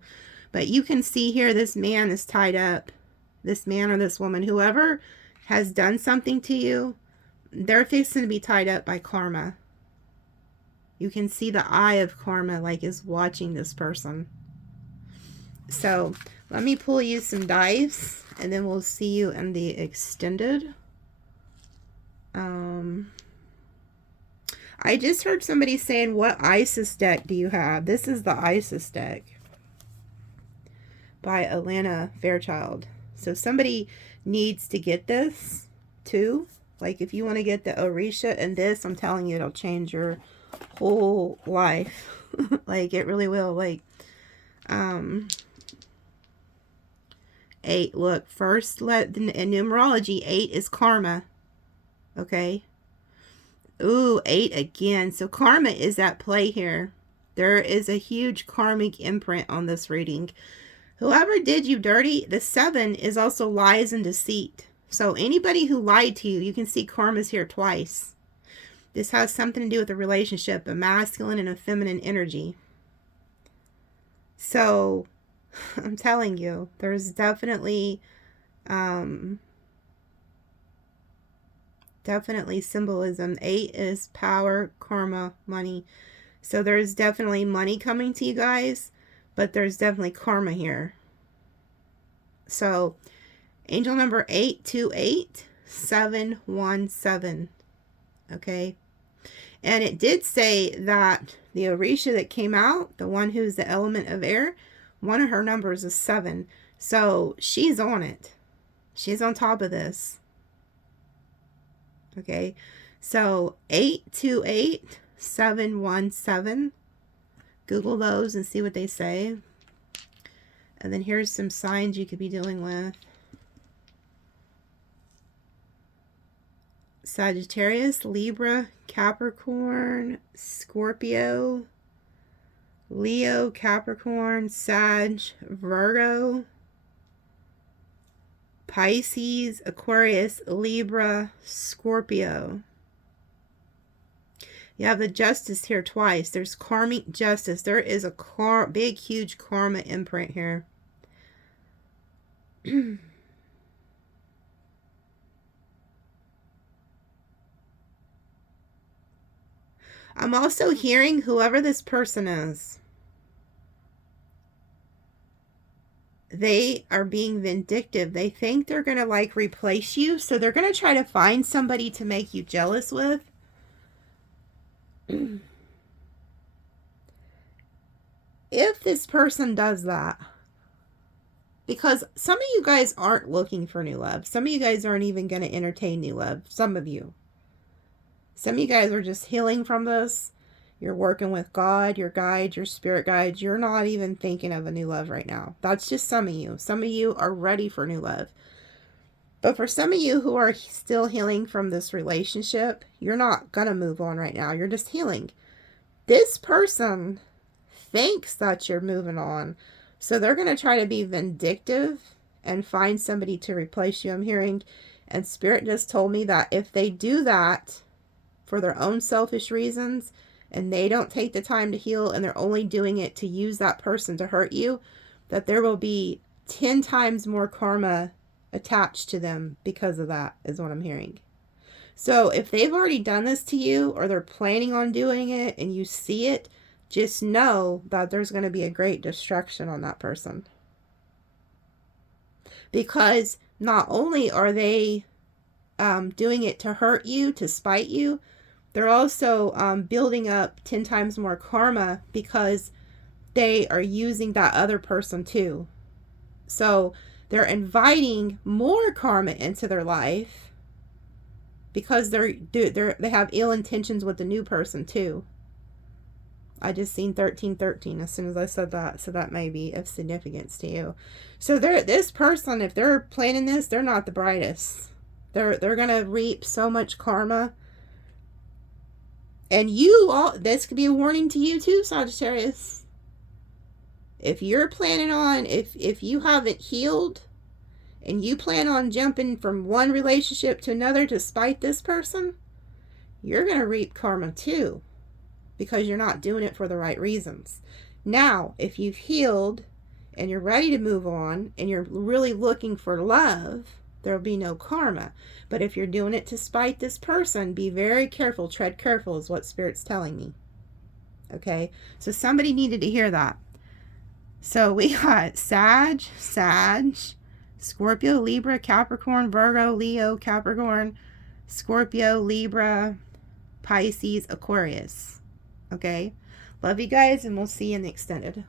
But you can see here, this man is tied up. This man or this woman, whoever has done something to you, they're fixing to be tied up by karma. You can see the eye of karma like is watching this person. So let me pull you some dice, and then we'll see you in the extended. I just heard somebody saying, what Isis deck do you have? This is the Isis deck by Alana Fairchild. So somebody needs to get this too. Like, if you want to get the Orisha and this, I'm telling you, it'll change your whole life. Like, it really will. Like, 8, look, first, in numerology, 8 is karma. Okay? Ooh, 8 again. So karma is at play here. There is a huge karmic imprint on this reading. Whoever did you dirty, the 7 is also lies and deceit. So anybody who lied to you, you can see karma's here twice. This has something to do with a relationship, a masculine and a feminine energy. So I'm telling you, there's definitely symbolism. 8 is power, karma, money. So there's definitely money coming to you guys, but there's definitely karma here. So angel number 828717. Okay. And it did say that the Orisha that came out, the one who's the element of air, one of her numbers is 7. So she's on it. She's on top of this. Okay. So 828717. Google those and see what they say. And then here's some signs you could be dealing with. Sagittarius, Libra, Capricorn, Scorpio, Leo, Capricorn, Sag, Virgo, Pisces, Aquarius, Libra, Scorpio. You have the justice here twice. There's karmic justice. There is a big, huge karma imprint here. I'm also hearing whoever this person is, they are being vindictive. They think they're going to like replace you. So they're going to try to find somebody to make you jealous with. If this person does that, because some of you guys aren't looking for new love. Some of you guys aren't even going to entertain new love. Some of you. Some of you guys are just healing from this. You're working with God, your guides, your spirit guides. You're not even thinking of a new love right now. That's just some of you. Some of you are ready for new love. But for some of you who are still healing from this relationship, you're not going to move on right now. You're just healing. This person thinks that you're moving on. So they're going to try to be vindictive and find somebody to replace you, I'm hearing. And Spirit just told me that if they do that for their own selfish reasons, and they don't take the time to heal, and they're only doing it to use that person to hurt you, that there will be 10 times more karma attached to them because of that, is what I'm hearing. So if they've already done this to you, or they're planning on doing it, and you see it, just know that there's going to be a great destruction on that person. Because not only are they doing it to hurt you, to spite you, they're also building up 10 times more karma because they are using that other person too. So they're inviting more karma into their life because they have ill intentions with the new person too. I just seen 1313 as soon as I said that, so that may be of significance to you. So this person, if they're planning this, they're not the brightest. They're gonna reap so much karma. And this could be a warning to you too, Sagittarius. If you're planning on, if you haven't healed and you plan on jumping from one relationship to another to spite this person, you're going to reap karma too, because you're not doing it for the right reasons. Now, if you've healed and you're ready to move on and you're really looking for love, there'll be no karma. But if you're doing it to spite this person, be very careful, tread careful is what Spirit's telling me. Okay? So somebody needed to hear that. So we got Sag, Scorpio, Libra, Capricorn, Virgo, Leo, Capricorn, Scorpio, Libra, Pisces, Aquarius. Okay? Love you guys, and we'll see you in the extended.